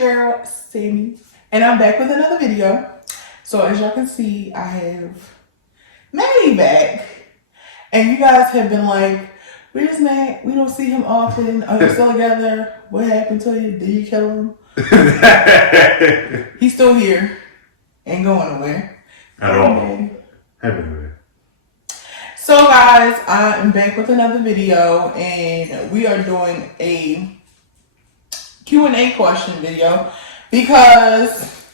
your girl, Sammy, and I'm back with another video. So as y'all can see, I have Maddie back, and you guys have been like, where's Matt? We don't see him often. Are you still together? What happened to you? Did you kill him? He's still here. Ain't going nowhere. At all. Happy New Year. So guys, I am back with another video, and we are doing a Q&A question video because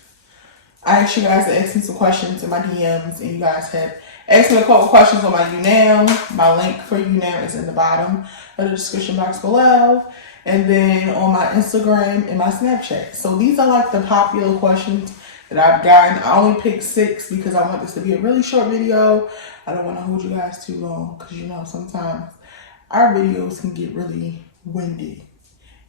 I asked you guys to ask me some questions in my DMs, and you guys have asked me a couple questions on my YouNow. My link for YouNow is in the bottom of the description box below, and then on my Instagram and my Snapchat. So these are like the popular questions that I've gotten. I only picked 6 because I want this to be a really short video. I don't want to hold you guys too long because you know sometimes our videos can get really winded.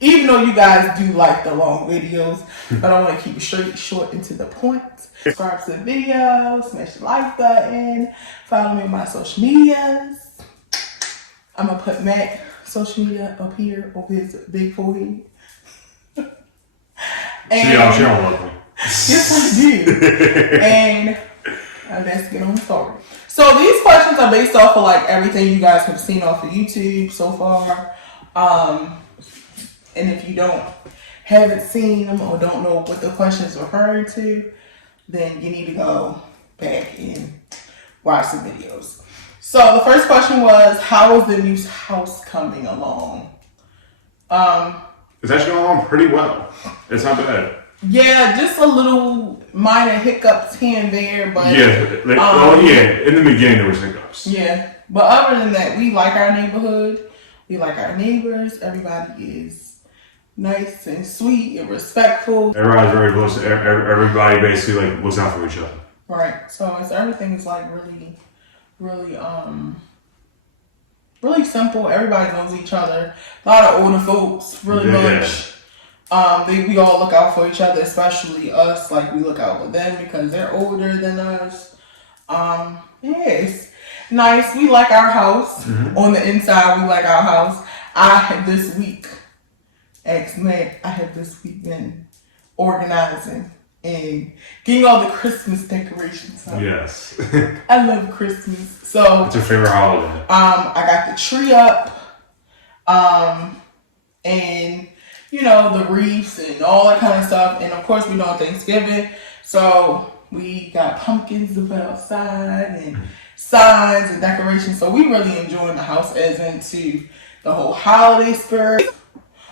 Even though you guys do like the long videos, but I want to keep it straight, short, and to the point. Subscribe to the video, smash the like button, follow me on my social medias. I'm going to put Matt's social media up here over his big forehead. And she don't love me. Yes, I do. And let's get on started. So these questions are based off of like everything you guys have seen off of YouTube so far. And if you haven't seen them or don't know what the question is referring to, then you need to go back and watch the videos. So the first question was, how is the new house coming along? It's actually going along pretty well. It's not bad. Yeah, just a little minor hiccups here and there, but in the beginning there was hiccups. Yeah, but other than that, we like our neighborhood. We like our neighbors. Everybody is nice and sweet and respectful. Everybody's very close. Everybody basically like looks out for each other. Right. So everything is like really, really, really simple. Everybody knows each other. A lot of older folks, really much. We all look out for each other, especially us. Like we look out for them because they're older than us. It's nice. We like our house. Mm-hmm. On the inside, we like our house. I have this week been organizing and getting all the Christmas decorations up. Yes. I love Christmas. So it's your favorite holiday. I got the tree up. And you know, the wreaths and all that kind of stuff. And of course, we know Thanksgiving. So we got pumpkins to put outside and signs and decorations. So we really enjoying the house as into the whole holiday spirit.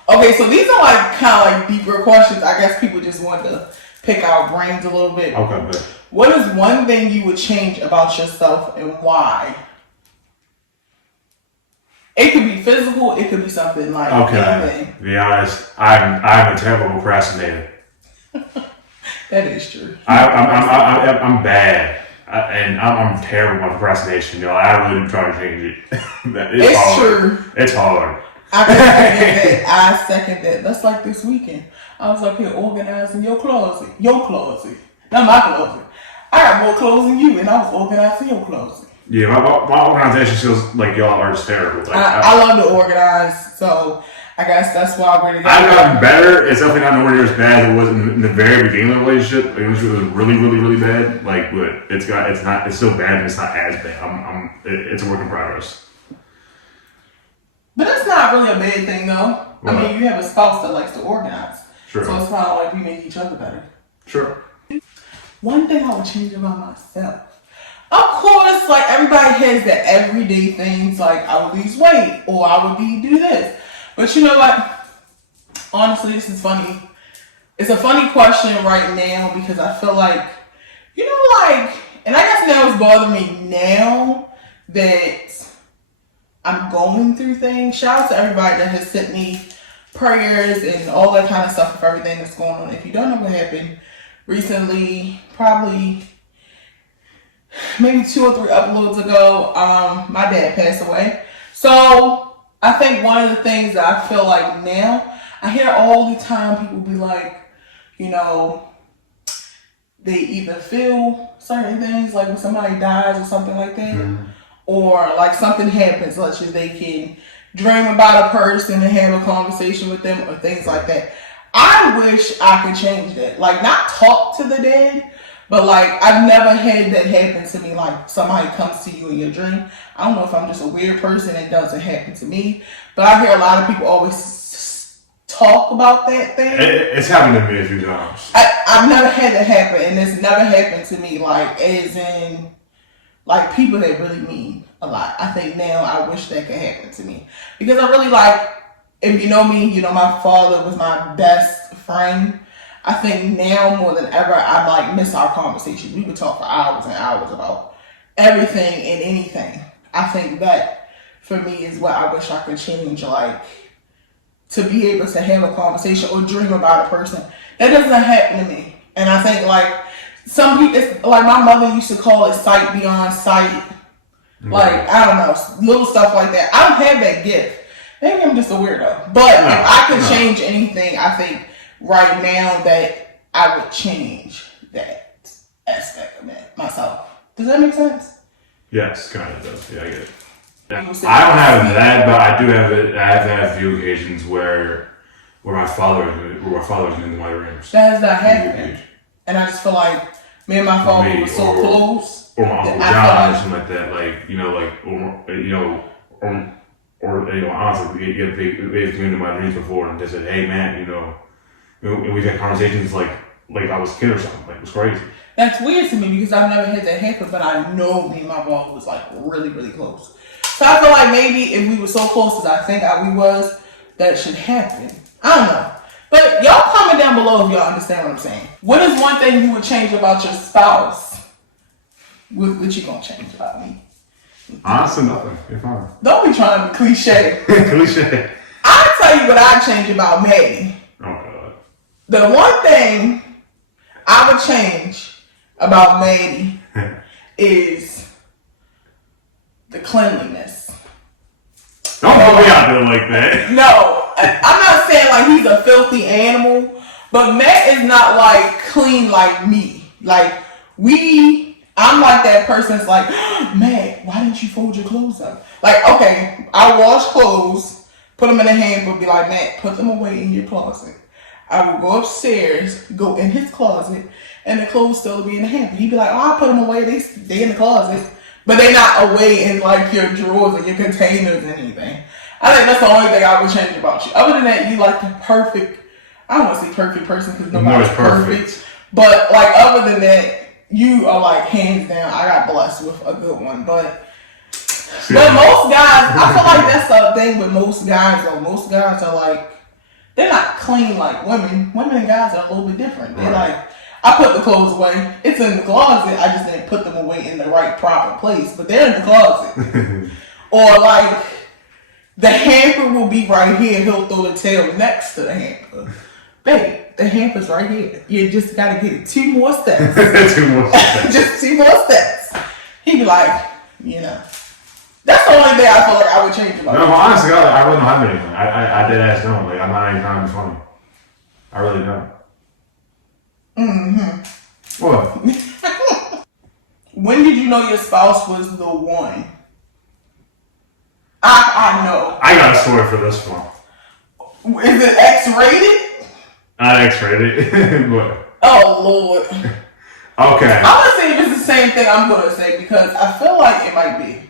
Okay, so these are like kind of like deeper questions. I guess people just want to pick our brains a little bit. Okay, good. What is one thing you would change about yourself and why? It could be physical. It could be something like anything. To be honest, I'm a terrible procrastinator. That is true. I'm bad, and I'm terrible at procrastination. You know, I really try to change it. It's hard. True. It's hard. I second that. That's like this weekend. I was up here organizing your closet. Not my closet. I got more clothes than you, and I was organizing your closet. Yeah, my organization feels like y'all are just terrible. Like, I love to organize, so I guess that's why we're together. I've gotten better. It's definitely not nowhere near as bad as it was in the very beginning of the relationship. It was really, really, really bad. Like, but it's still bad, and it's not as bad. It's a work in progress. But it's not really a bad thing, though. Well, I mean, you have a spouse that likes to organize, sure. So it's kind of like we make each other better. Sure. One thing I would change about myself. Of course, like everybody has the everyday things like I would lose weight or I would do this. But you know what? Honestly, this is funny. It's a funny question right now because I feel like, you know, like, and I guess now it's bothering me now that I'm going through things. Shout out to everybody that has sent me prayers and all that kind of stuff for everything that's going on. If you don't know what happened recently, probably maybe 2 or 3 uploads ago, my dad passed away. So I think one of the things that I feel like now, I hear all the time people be like, you know, they either feel certain things like when somebody dies or something like that, or like something happens, such as they can dream about a person and have a conversation with them or things like that. I wish I could change that. Like, not talk to the dead, but like, I've never had that happen to me. Like, somebody comes to you in your dream. I don't know if I'm just a weird person. It doesn't happen to me. But I hear a lot of people always talk about that thing. It's happened to me a few times. I've never had that happen, and it's never happened to me. Like, as in, like, people that really mean a lot. I think now I wish that could happen to me. Because I really like, if you know me, you know my father was my best friend. I think now more than ever, I like miss our conversations. We could talk for hours and hours about everything and anything. I think that for me is what I wish I could change, like to be able to have a conversation or dream about a person. That doesn't happen to me. And I think like some people, it's like my mother used to call it sight beyond sight. Mm-hmm. Like, I don't know, little stuff like that. I don't have that gift. Maybe I'm just a weirdo. But if I could change anything, I think right now that I would change that aspect of it myself. Does that make sense? Yes, kind of does. Yeah, I get it. Yeah. I don't have that, but I do have it. I have had a few occasions where my father was in my dreams. That has not happened. And I just feel like me and my father were so close. Or my Uncle John or something like that. Like, honestly, they've come into my dreams before and they said, hey man, and we've had conversations like I was a kid or something. Like, it was crazy. That's weird to me because I've never had that happen, but I know me and my father was like really, really close. So I feel like maybe if we were so close as I think we was, that should happen. I don't know. But y'all comment down below if y'all understand what I'm saying. What is one thing you would change about your spouse? What you gonna change about me? Honestly, nothing. You're fine. Don't be trying to be cliche. Cliche. I'll tell you what I'd change about Maddie. Oh, God. The one thing I would change about Maddie is the cleanliness. Don't put me out there like that. No, I'm not saying like he's a filthy animal, but Matt is not like clean like me. Like I'm like that person that's like, Matt, why didn't you fold your clothes up? Like, okay, I wash clothes, put them in a hamper, be like, Matt, put them away in your closet. I will go upstairs, go in his closet, and the clothes still be in the hamper. He'd be like, oh, I put them away, they in the closet. But they not away in like your drawers or your containers or anything. I think that's the only thing I would change about you. Other than that, you like the perfect, I don't want to say perfect person because nobody's perfect. But like other than that, you are like hands down, I got blessed with a good one. But most guys, I feel like that's the thing with most guys though. Most guys are like, they're not clean like women. Women and guys are a little bit different. They're like, I put the clothes away. It's in the closet. I just didn't put them away in the right proper place. But they're in the closet. Or like, the hamper will be right here. He'll throw the tail next to the hamper. Babe, the hamper's right here. You just gotta get 2 more steps. 2 more steps. Just 2 more steps. He'd be like, That's the only thing I feel like I would change about. No, but honestly, I really don't have anything. I did ask no. Like, I'm not even trying to be funny. I really don't. Mm-hmm. What? When did you know your spouse was the one? I know. I got a story for this one. Is it X-rated? Not X-rated, but... Oh, Lord. Okay. I'm going to say if it's the same thing I'm going to say because I feel like it might be.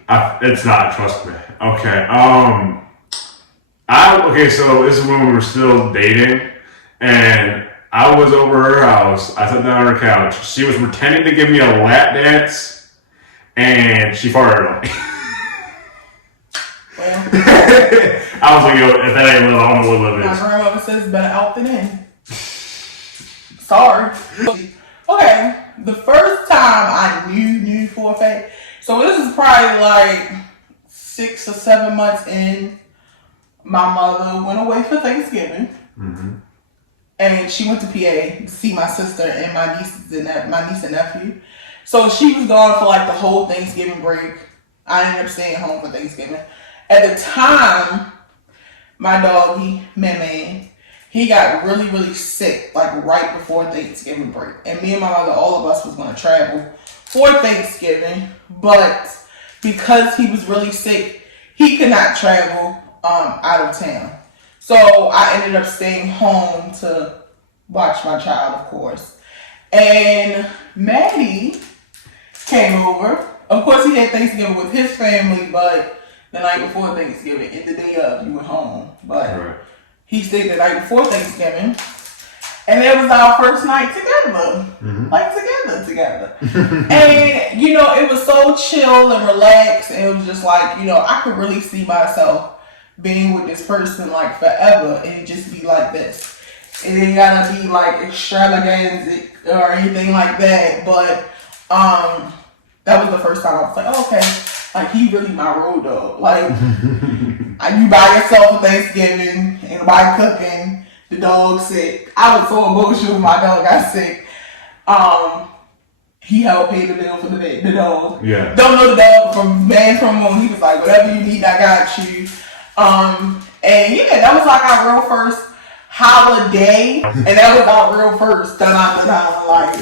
It's not, trust me. Okay. So this is when we were still dating, and I was over her house. I sat down on her couch. She was pretending to give me a lap dance, and she farted on me. Well, I was like, yo, if that ain't little, I don't know what love is. My grandmother says better out than in. Sorry. Okay, the first time I knew for a fact, so this is probably like 6 or 7 months in, my mother went away for Thanksgiving. Mm-hmm. And she went to PA to see my sister and my niece and nephew. So she was gone for like the whole Thanksgiving break. I ended up staying home for Thanksgiving. At the time, my doggy, Man, he got really, really sick, like right before Thanksgiving break. And me and my mother, all of us was going to travel for Thanksgiving. But because he was really sick, he could not travel out of town. So I ended up staying home to watch my child, of course. And Maddie came over. Of course, he had Thanksgiving with his family, but the night before Thanksgiving and the day of, he went home. But he stayed the night before Thanksgiving. And it was our first night together. Like together. And, you know, it was so chill and relaxed. And it was just like, you know, I could really see myself being with this person like forever and just be like this. It ain't gotta be like extravagant or anything like that. But that was the first time I was like, oh, okay, like he really my road dog. Like you by yourself for Thanksgiving, ain't nobody cooking, the dog's sick. I was so emotional when my dog got sick. He helped pay the bill for the dog. Yeah. Don't know the dog from home. He was like, whatever you need, I got you. And yeah, that was like our real first holiday, and that was our real first like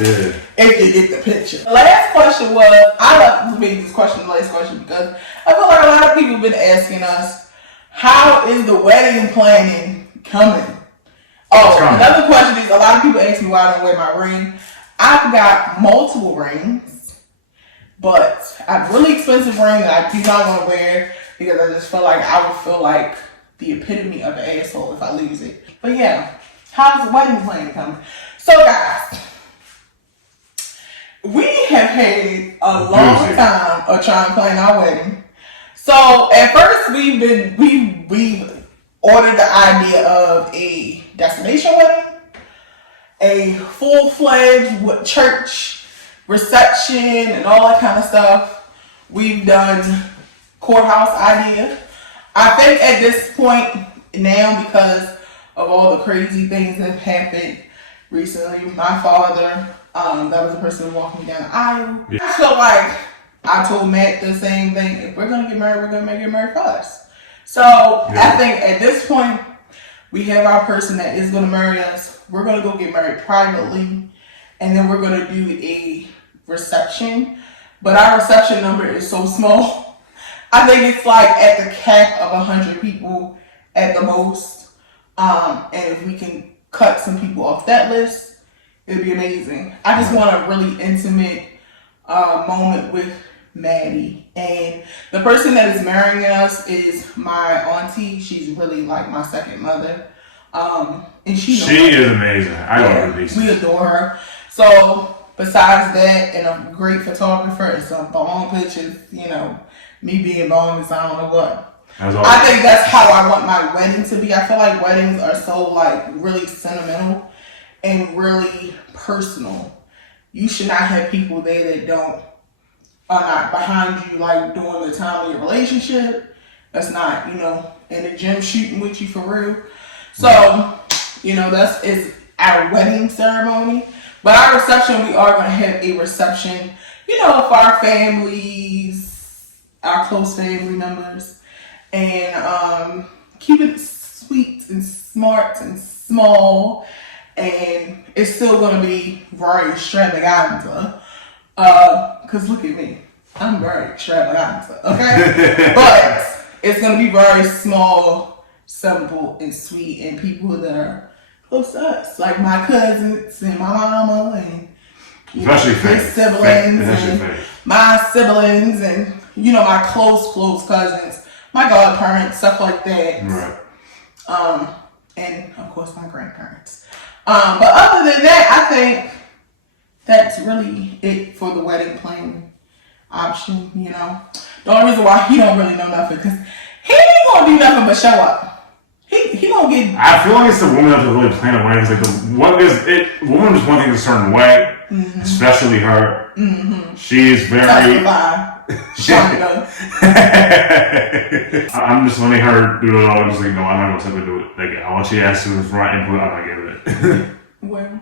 if you get the picture. The last question was, I made this question the last question because I feel like a lot of people have been asking us, how is the wedding planning coming? Oh, another question is, a lot of people ask me why I don't wear my ring. I've got multiple rings, but I have a really expensive ring that I do not want to wear because I just feel like I would feel like the epitome of an asshole if I lose it. But yeah, how's the wedding planning coming? So guys, we have had a long time of trying to plan our wedding. So at first we ordered the idea of a destination wedding, a full-fledged church reception and all that kind of stuff. We've done courthouse idea. I think at this point now, because of all the crazy things that have happened recently, my father, that was the person walking me down the aisle. Yeah. I feel like I told Matt the same thing. If we're going to get married, we're going to get married first. So I think at this point, we have our person that is going to marry us. We're going to go get married privately, and then we're going to do a reception. But our reception number is so small. I think it's like at the cap of 100 people at the most. And if we can cut some people off that list, it'd be amazing. I just want a really intimate moment with Maddie. And the person that is marrying us is my auntie. She's really like my second mother. And she is amazing. I love her. We adore her. So besides that, and a great photographer and some bomb pictures, you know, me being bomb is I don't know what. I think that's how I want my wedding to be. I feel like weddings are so like really sentimental and really personal. You should not have people there that are not behind you like during the time of your relationship. That's not, you know, in the gym shooting with you for real. So, you know, is our wedding ceremony. But our reception, we are going to have a reception, you know, for our families, our close family members. And keep it sweet and smart and small. And it's still going to be very extravaganza. Because look at me. I'm very extravaganza, okay? But it's going to be very small, simple, and sweet. And people that are close to us. Like my cousins and my mama and his siblings and my siblings and, you know, my close cousins. My godparents, stuff like that. Right. And of course my grandparents. But other than that, I think that's really it for the wedding planning option, you know. The only reason why he don't really know nothing, because he ain't gonna do nothing but show up. He gonna get. I feel like it's the woman that to really plan a wedding. It's like the woman just wants things a certain way, especially her. Mm-hmm. She is very. I'm just letting her do it all. I'm just like, no, I'm not gonna simply do it. Like, all she asks is for my input. I'm not giving it. Well,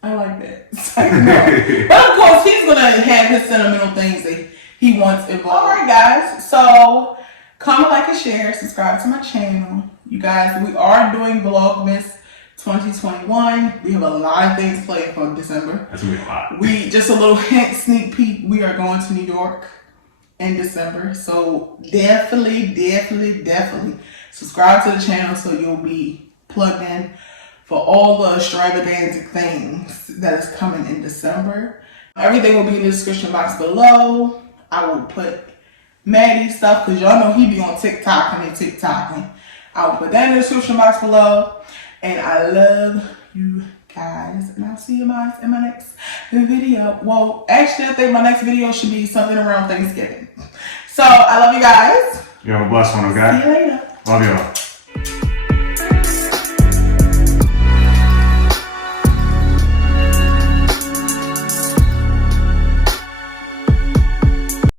I like that. Like, no. But of course, he's gonna have his sentimental things that he wants involved. All right, guys. So comment, like, and share. Subscribe to my channel. You guys, we are doing Vlogmas 2021. We have a lot of things planned for December. That's gonna be a lot. Just a little hint, sneak peek. We are going to New York in December. So definitely subscribe to the channel so you'll be plugged in for all the extravagantic things that is coming in December. Everything will be in the description box below. I will put Maddie stuff, because y'all know he be on TikTok and TikToking. I will put that in the description box below. And I love you guys. And I'll see you guys in my next video. Well, actually, I think my next video should be something around Thanksgiving. So, I love you guys. You have a blessed one, okay? See you later. Love y'all.